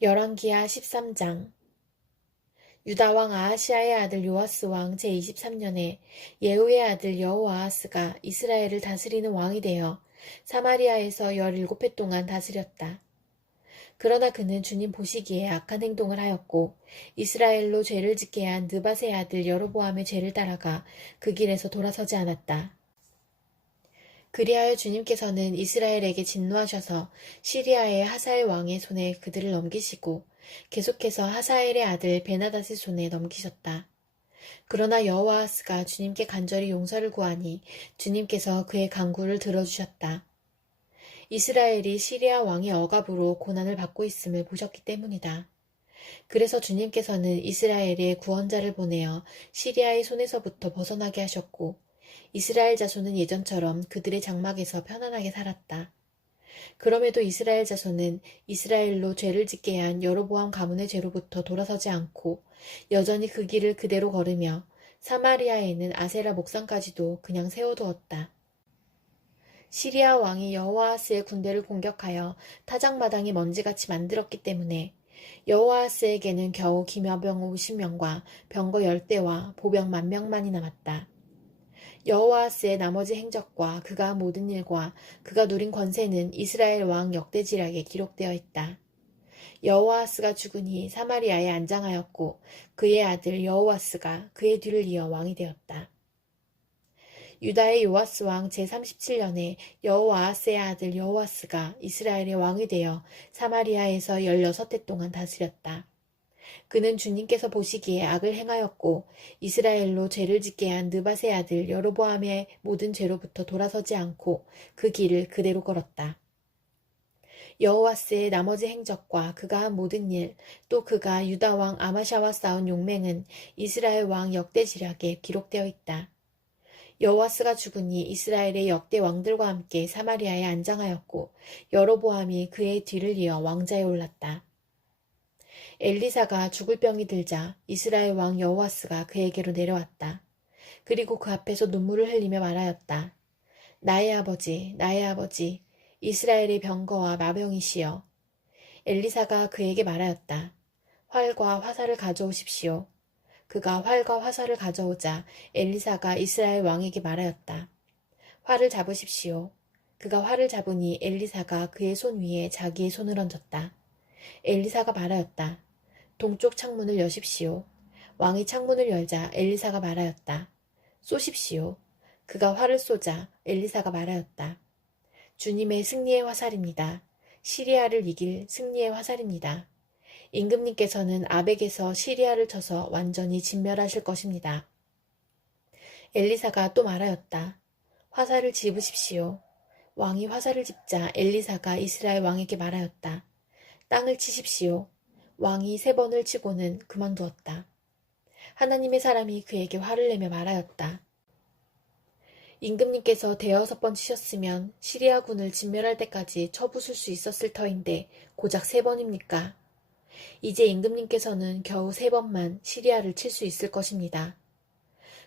열왕기하 13장. 유다왕 아하시아의 아들 요아스 왕 제23년에 예후의 아들 여호아하스가 이스라엘을 다스리는 왕이 되어 사마리아에서 17해 동안 다스렸다. 그러나 그는 주님 보시기에 악한 행동을 하였고 이스라엘로 죄를 짓게 한 느밧의 아들 여로보암의 죄를 따라가 그 길에서 돌아서지 않았다. 그리하여 주님께서는 이스라엘에게 진노하셔서 시리아의 하사엘 왕의 손에 그들을 넘기시고 계속해서 하사엘의 아들 베나닷의 손에 넘기셨다. 그러나 여호아하스가 주님께 간절히 용서를 구하니 주님께서 그의 간구를 들어주셨다. 이스라엘이 시리아 왕의 억압으로 고난을 받고 있음을 보셨기 때문이다. 그래서 주님께서는 이스라엘의 구원자를 보내어 시리아의 손에서부터 벗어나게 하셨고 이스라엘 자손은 예전처럼 그들의 장막에서 편안하게 살았다. 그럼에도 이스라엘 자손은 이스라엘로 죄를 짓게 한 여로보암 가문의 죄로부터 돌아서지 않고 여전히 그 길을 그대로 걸으며 사마리아에 있는 아세라 목상까지도 그냥 세워두었다. 시리아 왕이 여호아하스의 군대를 공격하여 타작마당이 먼지같이 만들었기 때문에 여호아하스에게는 겨우 기묘병 50명과 병거 10대와 보병 10,000명만이 남았다. 여호아하스의 나머지 행적과 그가 한 모든 일과 그가 누린 권세는 이스라엘 왕 역대지략에 기록되어 있다. 여호아하스가 죽으니 사마리아에 안장하였고 그의 아들 여호아스가 그의 뒤를 이어 왕이 되었다. 유다의 요아스 왕 제37년에 여호아하스의 아들 여호아스가 이스라엘의 왕이 되어 사마리아에서 16해 동안 다스렸다. 그는 주님께서 보시기에 악을 행하였고 이스라엘로 죄를 짓게 한 느밧의 아들 여로보암의 모든 죄로부터 돌아서지 않고 그 길을 그대로 걸었다. 여호아스의 나머지 행적과 그가 한 모든 일, 또 그가 유다 왕 아마샤와 싸운 용맹은 이스라엘 왕 역대지략에 기록되어 있다. 여호아스가 죽으니 이스라엘의 역대 왕들과 함께 사마리아에 안장하였고 여로보암이 그의 뒤를 이어 왕자에 올랐다. 엘리사가 죽을 병이 들자 이스라엘 왕 여호아스가 그에게로 내려왔다. 그리고 그 앞에서 눈물을 흘리며 말하였다. 나의 아버지, 나의 아버지, 이스라엘의 병거와 마병이시여. 엘리사가 그에게 말하였다. 활과 화살을 가져오십시오. 그가 활과 화살을 가져오자 엘리사가 이스라엘 왕에게 말하였다. 활을 잡으십시오. 그가 활을 잡으니 엘리사가 그의 손 위에 자기의 손을 얹었다. 엘리사가 말하였다. 동쪽 창문을 여십시오. 왕이 창문을 열자 엘리사가 말하였다. 쏘십시오. 그가 활을 쏘자 엘리사가 말하였다. 주님의 승리의 화살입니다. 시리아를 이길 승리의 화살입니다. 임금님께서는 아벡에서 시리아를 쳐서 완전히 진멸하실 것입니다. 엘리사가 또 말하였다. 화살을 집으십시오. 왕이 화살을 집자 엘리사가 이스라엘 왕에게 말하였다. 땅을 치십시오. 왕이 3번을 치고는 그만두었다. 하나님의 사람이 그에게 화를 내며 말하였다. 임금님께서 5번 치셨으면 시리아군을 진멸할 때까지 쳐부술 수 있었을 터인데 고작 3번입니까? 이제 임금님께서는 겨우 3번만 시리아를 칠 수 있을 것입니다.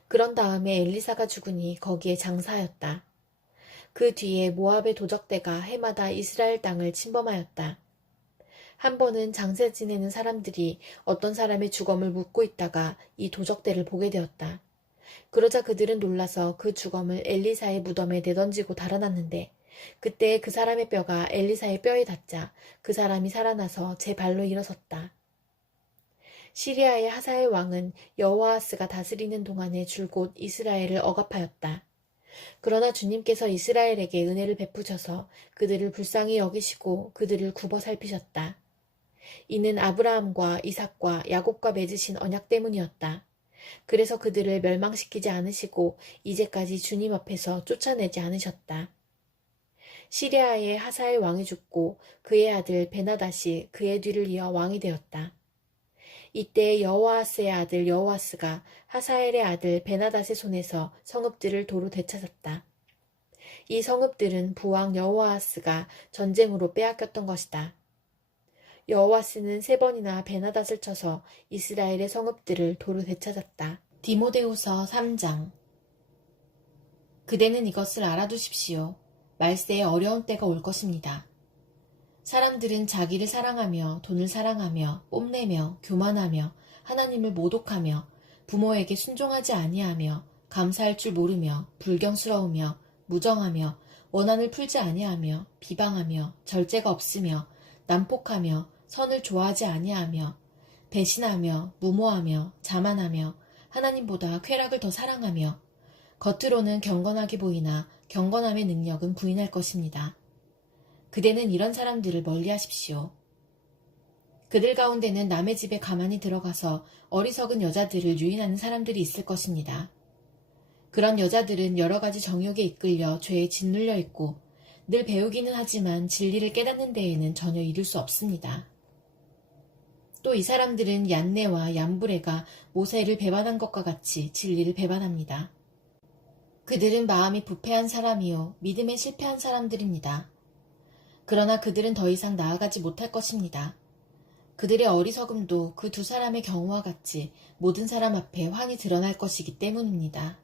그런 다음에 엘리사가 죽으니 거기에 장사하였다. 그 뒤에 모압의 도적대가 해마다 이스라엘 땅을 침범하였다. 한 번은 장세 지내는 사람들이 어떤 사람의 주검을 묻고 있다가 이 도적대를 보게 되었다. 그러자 그들은 놀라서 그 주검을 엘리사의 무덤에 내던지고 달아났는데 그때 그 사람의 뼈가 엘리사의 뼈에 닿자 그 사람이 살아나서 제 발로 일어섰다. 시리아의 하사엘 왕은 여호아하스가 다스리는 동안에 줄곧 이스라엘을 억압하였다. 그러나 주님께서 이스라엘에게 은혜를 베푸셔서 그들을 불쌍히 여기시고 그들을 굽어 살피셨다. 이는 아브라함과 이삭과 야곱과 맺으신 언약 때문이었다. 그래서 그들을 멸망시키지 않으시고 이제까지 주님 앞에서 쫓아내지 않으셨다. 시리아의 하사엘 왕이 죽고 그의 아들 베나닷이 그의 뒤를 이어 왕이 되었다. 이때 여호아하스의 아들 여호아스가 하사엘의 아들 베나닷의 손에서 성읍들을 도로 되찾았다. 이 성읍들은 부왕 여호아하스가 전쟁으로 빼앗겼던 것이다. 여호아스는 3번이나 베나닷을 쳐서 이스라엘의 성읍들을 도로 되찾았다. 디모데후서 3장. 그대는 이것을 알아두십시오. 말세에 어려운 때가 올 것입니다. 사람들은 자기를 사랑하며 돈을 사랑하며 뽐내며 교만하며 하나님을 모독하며 부모에게 순종하지 아니하며 감사할 줄 모르며 불경스러우며 무정하며 원한을 풀지 아니하며 비방하며 절제가 없으며 난폭하며 선을 좋아하지 아니하며 배신하며 무모하며 자만하며 하나님보다 쾌락을 더 사랑하며 겉으로는 경건하게 보이나 경건함의 능력은 부인할 것입니다. 그대는 이런 사람들을 멀리하십시오. 그들 가운데는 남의 집에 가만히 들어가서 어리석은 여자들을 유인하는 사람들이 있을 것입니다. 그런 여자들은 여러 가지 정욕에 이끌려 죄에 짓눌려 있고 늘 배우기는 하지만 진리를 깨닫는 데에는 전혀 이를 수 없습니다. 또 이 사람들은 얀네와 얀브레가 모세를 배반한 것과 같이 진리를 배반합니다. 그들은 마음이 부패한 사람이요 믿음에 실패한 사람들입니다. 그러나 그들은 더 이상 나아가지 못할 것입니다. 그들의 어리석음도 그 두 사람의 경우와 같이 모든 사람 앞에 환히 드러날 것이기 때문입니다.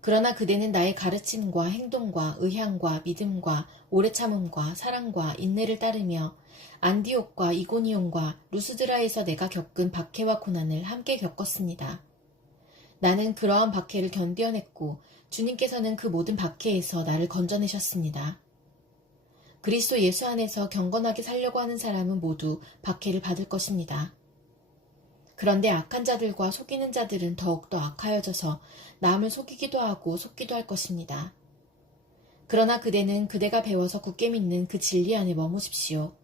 그러나 그대는 나의 가르침과 행동과 의향과 믿음과 오래 참음과 사랑과 인내를 따르며 안디옥과 이고니온과 루스드라에서 내가 겪은 박해와 고난을 함께 겪었습니다. 나는 그러한 박해를 견뎌냈고 주님께서는 그 모든 박해에서 나를 건져내셨습니다. 그리스도 예수 안에서 경건하게 살려고 하는 사람은 모두 박해를 받을 것입니다. 그런데 악한 자들과 속이는 자들은 더욱더 악하여져서 남을 속이기도 하고 속기도 할 것입니다. 그러나 그대는 그대가 배워서 굳게 믿는 그 진리 안에 머무십시오.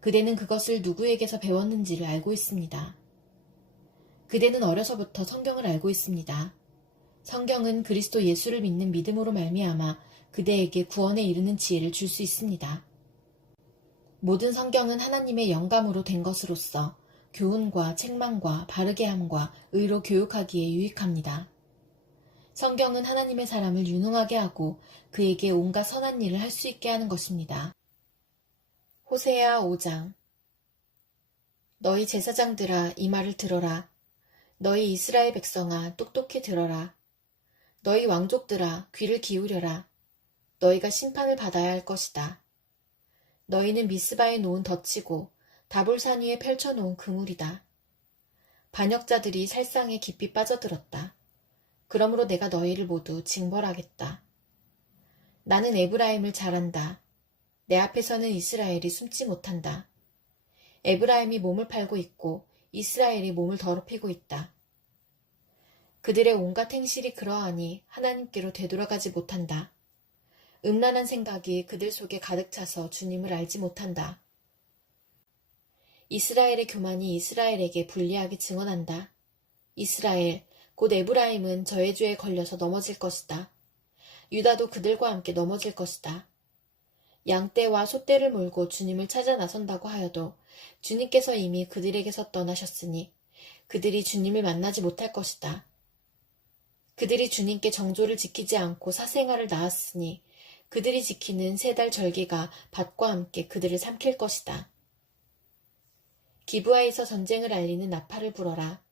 그대는 그것을 누구에게서 배웠는지를 알고 있습니다. 그대는 어려서부터 성경을 알고 있습니다. 성경은 그리스도 예수를 믿는 믿음으로 말미암아 그대에게 구원에 이르는 지혜를 줄 수 있습니다. 모든 성경은 하나님의 영감으로 된 것으로서 교훈과 책망과 바르게 함과 의로 교육하기에 유익합니다. 성경은 하나님의 사람을 유능하게 하고 그에게 온갖 선한 일을 할 수 있게 하는 것입니다. 호세아 5장. 너희 제사장들아 이 말을 들어라. 너희 이스라엘 백성아 똑똑히 들어라. 너희 왕족들아 귀를 기울여라. 너희가 심판을 받아야 할 것이다. 너희는 미스바에 놓은 덫이고 다볼산 위에 펼쳐놓은 그물이다. 반역자들이 살상에 깊이 빠져들었다. 그러므로 내가 너희를 모두 징벌하겠다. 나는 에브라임을 잘 안다. 내 앞에서는 이스라엘이 숨지 못한다. 에브라임이 몸을 팔고 있고 이스라엘이 몸을 더럽히고 있다. 그들의 온갖 행실이 그러하니 하나님께로 되돌아가지 못한다. 음란한 생각이 그들 속에 가득 차서 주님을 알지 못한다. 이스라엘의 교만이 이스라엘에게 불리하게 증언한다. 이스라엘, 곧 에브라임은 저의 죄에 걸려서 넘어질 것이다. 유다도 그들과 함께 넘어질 것이다. 양떼와 소떼를 몰고 주님을 찾아 나선다고 하여도 주님께서 이미 그들에게서 떠나셨으니 그들이 주님을 만나지 못할 것이다. 그들이 주님께 정조를 지키지 않고 사생활을 낳았으니 그들이 지키는 3달 절기가 밭과 함께 그들을 삼킬 것이다. 기브아에서 전쟁을 알리는 나팔을 불어라.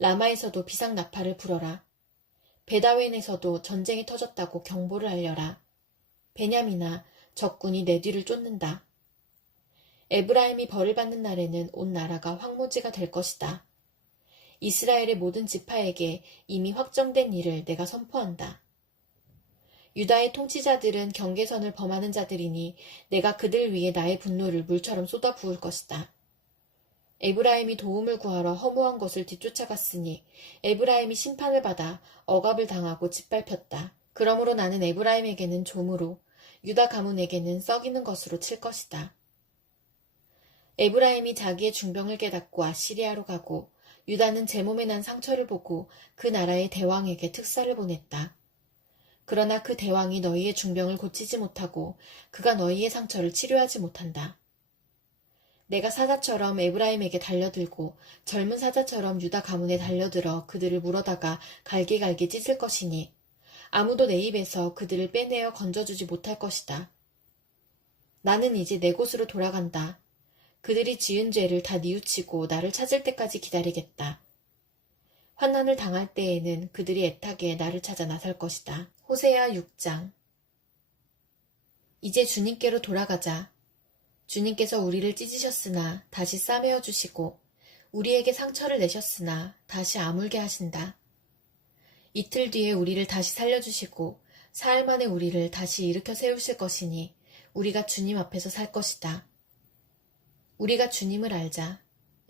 라마에서도 비상 나팔을 불어라. 베다웬에서도 전쟁이 터졌다고 경보를 알려라. 베냐민아, 적군이 내 뒤를 쫓는다. 에브라임이 벌을 받는 날에는 온 나라가 황무지가 될 것이다. 이스라엘의 모든 지파에게 이미 확정된 일을 내가 선포한다. 유다의 통치자들은 경계선을 범하는 자들이니 내가 그들 위에 나의 분노를 물처럼 쏟아 부을 것이다. 에브라임이 도움을 구하러 허무한 곳을 뒤쫓아갔으니 에브라임이 심판을 받아 억압을 당하고 짓밟혔다. 그러므로 나는 에브라임에게는 조무로 유다 가문에게는 썩이는 것으로 칠 것이다. 에브라임이 자기의 중병을 깨닫고 아시리아로 가고 유다는 제 몸에 난 상처를 보고 그 나라의 대왕에게 특사를 보냈다. 그러나 그 대왕이 너희의 중병을 고치지 못하고 그가 너희의 상처를 치료하지 못한다. 내가 사자처럼 에브라임에게 달려들고 젊은 사자처럼 유다 가문에 달려들어 그들을 물어다가 갈기갈기 찢을 것이니 아무도 내 입에서 그들을 빼내어 건져주지 못할 것이다. 나는 이제 내 곳으로 돌아간다. 그들이 지은 죄를 다 뉘우치고 나를 찾을 때까지 기다리겠다. 환난을 당할 때에는 그들이 애타게 나를 찾아 나설 것이다. 호세아 6장. 이제 주님께로 돌아가자. 주님께서 우리를 찢으셨으나 다시 싸매어 주시고 우리에게 상처를 내셨으나 다시 아물게 하신다. 이틀 뒤에 우리를 다시 살려주시고 사흘 만에 우리를 다시 일으켜 세우실 것이니 우리가 주님 앞에서 살 것이다. 우리가 주님을 알자.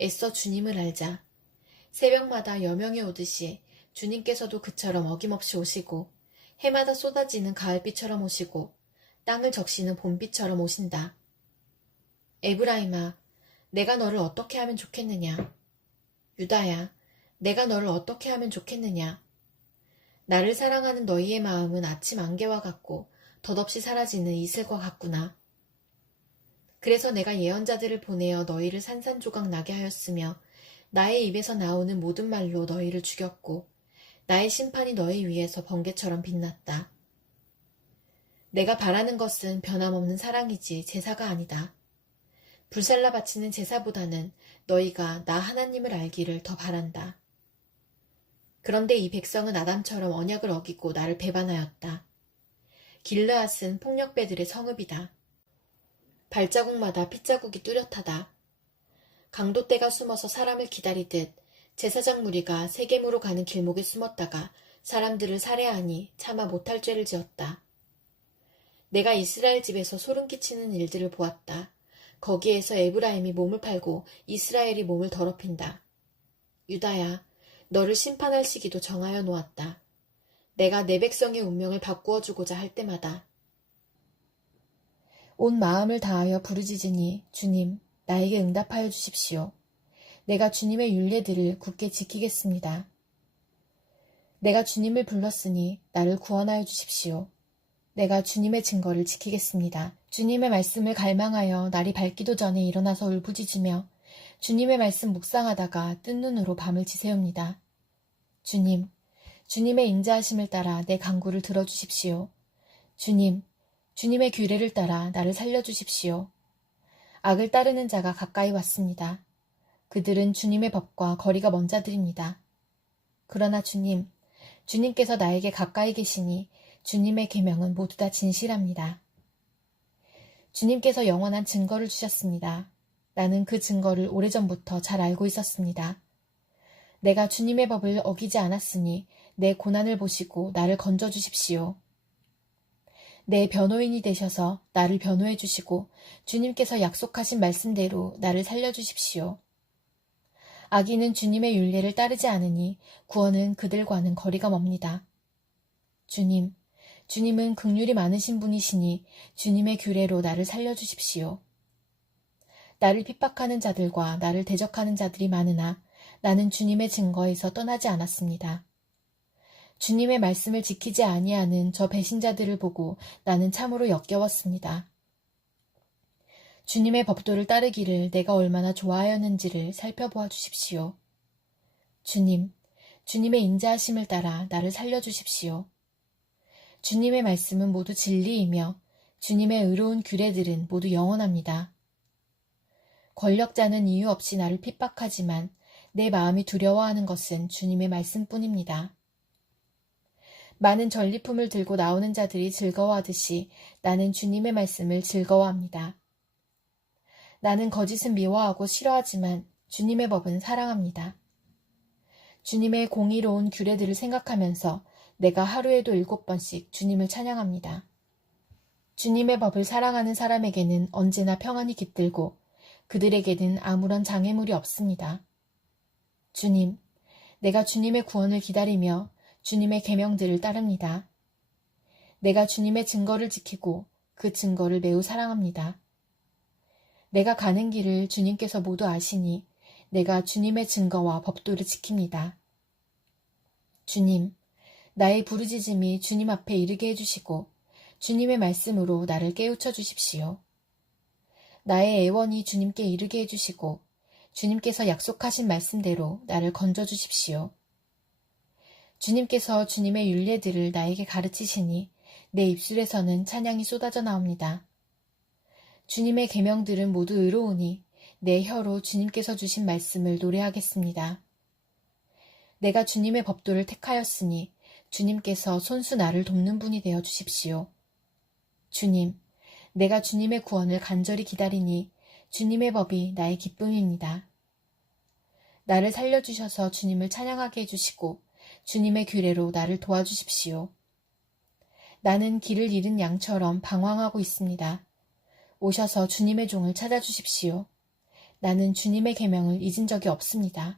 애써 주님을 알자. 새벽마다 여명이 오듯이 주님께서도 그처럼 어김없이 오시고 해마다 쏟아지는 가을비처럼 오시고 땅을 적시는 봄비처럼 오신다. 에브라임아, 내가 너를 어떻게 하면 좋겠느냐? 유다야, 내가 너를 어떻게 하면 좋겠느냐? 나를 사랑하는 너희의 마음은 아침 안개와 같고 덧없이 사라지는 이슬과 같구나. 그래서 내가 예언자들을 보내어 너희를 산산조각 나게 하였으며 나의 입에서 나오는 모든 말로 너희를 죽였고 나의 심판이 너희 위에서 번개처럼 빛났다. 내가 바라는 것은 변함없는 사랑이지 제사가 아니다. 불살라 바치는 제사보다는 너희가 나 하나님을 알기를 더 바란다. 그런데 이 백성은 아담처럼 언약을 어기고 나를 배반하였다. 길르앗은 폭력배들의 성읍이다. 발자국마다 핏자국이 뚜렷하다. 강도떼가 숨어서 사람을 기다리듯 제사장 무리가 세겜으로 가는 길목에 숨었다가 사람들을 살해하니 차마 못할 죄를 지었다. 내가 이스라엘 집에서 소름 끼치는 일들을 보았다. 거기에서 에브라임이 몸을 팔고 이스라엘이 몸을 더럽힌다. 유다야, 너를 심판할 시기도 정하여 놓았다. 내가 내 백성의 운명을 바꾸어 주고자 할 때마다 온 마음을 다하여 부르짖으니 주님, 나에게 응답하여 주십시오. 내가 주님의 율례들을 굳게 지키겠습니다. 내가 주님을 불렀으니 나를 구원하여 주십시오. 내가 주님의 증거를 지키겠습니다. 주님의 말씀을 갈망하여 날이 밝기도 전에 일어나서 울부짖으며 주님의 말씀 묵상하다가 뜬 눈으로 밤을 지새웁니다. 주님, 주님의 인자하심을 따라 내 간구를 들어주십시오. 주님, 주님의 규례를 따라 나를 살려주십시오. 악을 따르는 자가 가까이 왔습니다. 그들은 주님의 법과 거리가 먼 자들입니다. 그러나 주님, 주님께서 나에게 가까이 계시니 주님의 계명은 모두 다 진실합니다. 주님께서 영원한 증거를 주셨습니다. 나는 그 증거를 오래전부터 잘 알고 있었습니다. 내가 주님의 법을 어기지 않았으니 내 고난을 보시고 나를 건져주십시오. 내 변호인이 되셔서 나를 변호해 주시고 주님께서 약속하신 말씀대로 나를 살려주십시오. 악인은 주님의 율례를 따르지 않으니 구원은 그들과는 거리가 멉니다. 주님, 주님은 긍휼이 많으신 분이시니 주님의 규례로 나를 살려주십시오. 나를 핍박하는 자들과 나를 대적하는 자들이 많으나 나는 주님의 증거에서 떠나지 않았습니다. 주님의 말씀을 지키지 아니하는 저 배신자들을 보고 나는 참으로 역겨웠습니다. 주님의 법도를 따르기를 내가 얼마나 좋아하였는지를 살펴보아 주십시오. 주님, 주님의 인자하심을 따라 나를 살려주십시오. 주님의 말씀은 모두 진리이며 주님의 의로운 규례들은 모두 영원합니다. 권력자는 이유 없이 나를 핍박하지만 내 마음이 두려워하는 것은 주님의 말씀뿐입니다. 많은 전리품을 들고 나오는 자들이 즐거워하듯이 나는 주님의 말씀을 즐거워합니다. 나는 거짓은 미워하고 싫어하지만 주님의 법은 사랑합니다. 주님의 공의로운 규례들을 생각하면서 내가 하루에도 7번씩 주님을 찬양합니다. 주님의 법을 사랑하는 사람에게는 언제나 평안이 깃들고 그들에게는 아무런 장애물이 없습니다. 주님, 내가 주님의 구원을 기다리며 주님의 계명들을 따릅니다. 내가 주님의 증거를 지키고 그 증거를 매우 사랑합니다. 내가 가는 길을 주님께서 모두 아시니 내가 주님의 증거와 법도를 지킵니다. 주님, 나의 부르짖음이 주님 앞에 이르게 해주시고 주님의 말씀으로 나를 깨우쳐 주십시오. 나의 애원이 주님께 이르게 해주시고 주님께서 약속하신 말씀대로 나를 건져 주십시오. 주님께서 주님의 율례들을 나에게 가르치시니 내 입술에서는 찬양이 쏟아져 나옵니다. 주님의 계명들은 모두 의로우니 내 혀로 주님께서 주신 말씀을 노래하겠습니다. 내가 주님의 법도를 택하였으니 주님께서 손수 나를 돕는 분이 되어 주십시오. 주님, 내가 주님의 구원을 간절히 기다리니 주님의 법이 나의 기쁨입니다. 나를 살려주셔서 주님을 찬양하게 해주시고 주님의 규례로 나를 도와주십시오. 나는 길을 잃은 양처럼 방황하고 있습니다. 오셔서 주님의 종을 찾아주십시오. 나는 주님의 계명을 잊은 적이 없습니다.